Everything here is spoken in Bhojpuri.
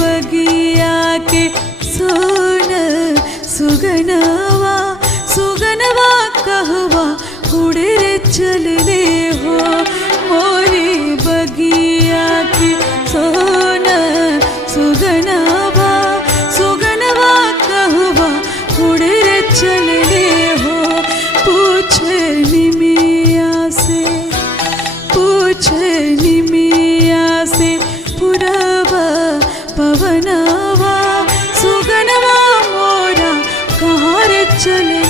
बगिया के सोन सुगनवा सुगनवा कहवा उड़े रे चलले हो। मोरी बगिया के सोन सुगनवा सुगनवा कहवा उड़े रे चलले हो। पूछे निमिया से पुरवा पवनवा सुगनवा मोरा कहाँ रे चले